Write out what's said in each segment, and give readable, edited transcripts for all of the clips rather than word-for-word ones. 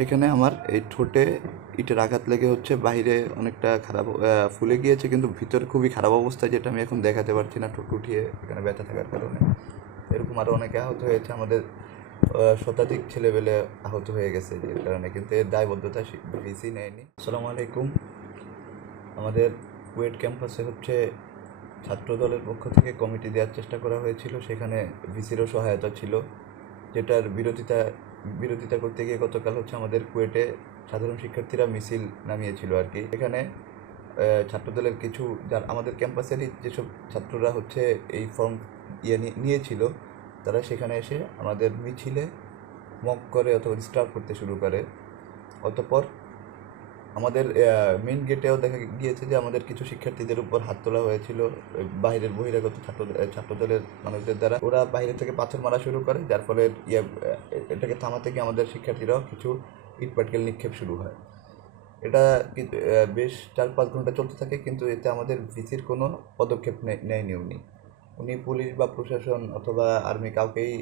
সেখানে আমার এই ঠোঁটে ইটের আঘাত লেগে হচ্ছে বাইরে অনেকটা খারাপ ফুলে গিয়েছে, কিন্তু ভিতরে খুবই খারাপ অবস্থা, যেটা আমি এখন দেখাতে পারছি না ঠোঁট উঠিয়ে, এখানে ব্যথা থাকার কারণে। এরকম আরও অনেকে আহত হয়েছে, আমাদের শতাধিক ছেলেবেলে আহত হয়ে গেছে এর কারণে, কিন্তু এর দায়বদ্ধতা ভিসি নেয়নি। আসসালামু আলাইকুম। আমাদের কুয়েট ক্যাম্পাসে হচ্ছে ছাত্র দলের পক্ষ থেকে কমিটি দেওয়ার চেষ্টা করা হয়েছিল, সেখানে ভিসিরও সহায়তা ছিল, যেটার বিরোধিতা করতে গিয়ে গতকাল হচ্ছে আমাদের কুয়েটে সাধারণ শিক্ষার্থীরা মিছিল নামিয়েছিল আর কি। এখানে ছাত্রদলের কিছু আমাদের ক্যাম্পাসেরই যেসব ছাত্ররা হচ্ছে এই ফর্ম নিয়েছিল, তারা সেখানে এসে আমাদের মিছিলে মক করে অথবা ডিস্টার্ব করতে শুরু করে। অতঃপর আমাদের মেন গেটেও দেখা গিয়েছে যে আমাদের কিছু শিক্ষার্থীদের উপর হাত তোলা হয়েছিল বাইরের বহিরাগত ছাত্রদলের মানুষদের দ্বারা। ওরা বাইরে থেকে পাথর মারা শুরু করে, যার ফলে এটাকে থামাতে গিয়ে আমাদের শিক্ষার্থীরাও কিছু ইটপাটকেল নিক্ষেপ শুরু হয়। এটা বেশ 4-5 ঘন্টা চলতে থাকে, কিন্তু এতে আমাদের ভিসির কোনো পদক্ষেপ নেয়নি। উনি পুলিশ বা প্রশাসন অথবা আর্মি কাউকেই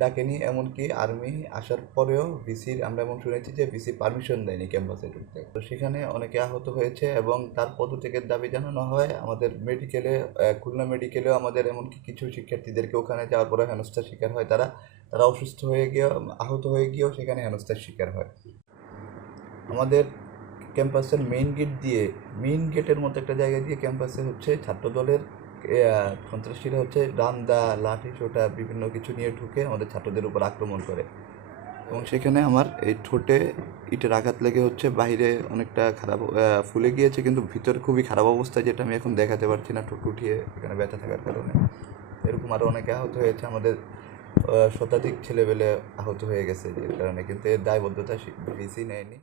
ডাকেনি, এমনকি আর্মি আসার পরেও আমরা এমন শুনেছি যে ভিসি পারমিশন দেয়নি ক্যাম্পাসে ঢুকতে। তো সেখানে অনেকে আহত হয়েছে এবং তার পদত্যাগের দাবি জানানো হয়। আমাদের খুলনা মেডিকেলেও আমাদের এমনকি কিছু শিক্ষার্থীদেরকে ওখানে যাওয়ার পরে হেনস্থার শিকার হয়, তারা অসুস্থ হয়ে গিয়েও আহত হয়ে গিয়েও সেখানে হেনস্থার শিকার হয়। আমাদের ক্যাম্পাসের মেইন গেটের মতো একটা জায়গা দিয়ে ক্যাম্পাসে হচ্ছে ছাত্রদলের সন্ত্রাসীরা হচ্ছে ডান্ডা, লাঠি সোটা বিভিন্ন কিছু নিয়ে ঢুকে আমাদের ছাত্রদের উপর আক্রমণ করে, এবং সেখানে আমার এই ঠোঁটে ইটের আঘাত লেগে হচ্ছে বাইরে অনেকটা খারাপ ফুলে গিয়েছে, কিন্তু ভিতরে খুবই খারাপ অবস্থা, যেটা আমি এখন দেখাতে পারছি না ঠোঁট উঠিয়ে, এখানে ব্যথা থাকার কারণে। এরকম আরও অনেকে আহত হয়েছে, আমাদের শতাধিক ছেলেবেলে আহত হয়ে গেছে এর কারণে, কিন্তু এর দায়বদ্ধতা ভিসি নেয়নি।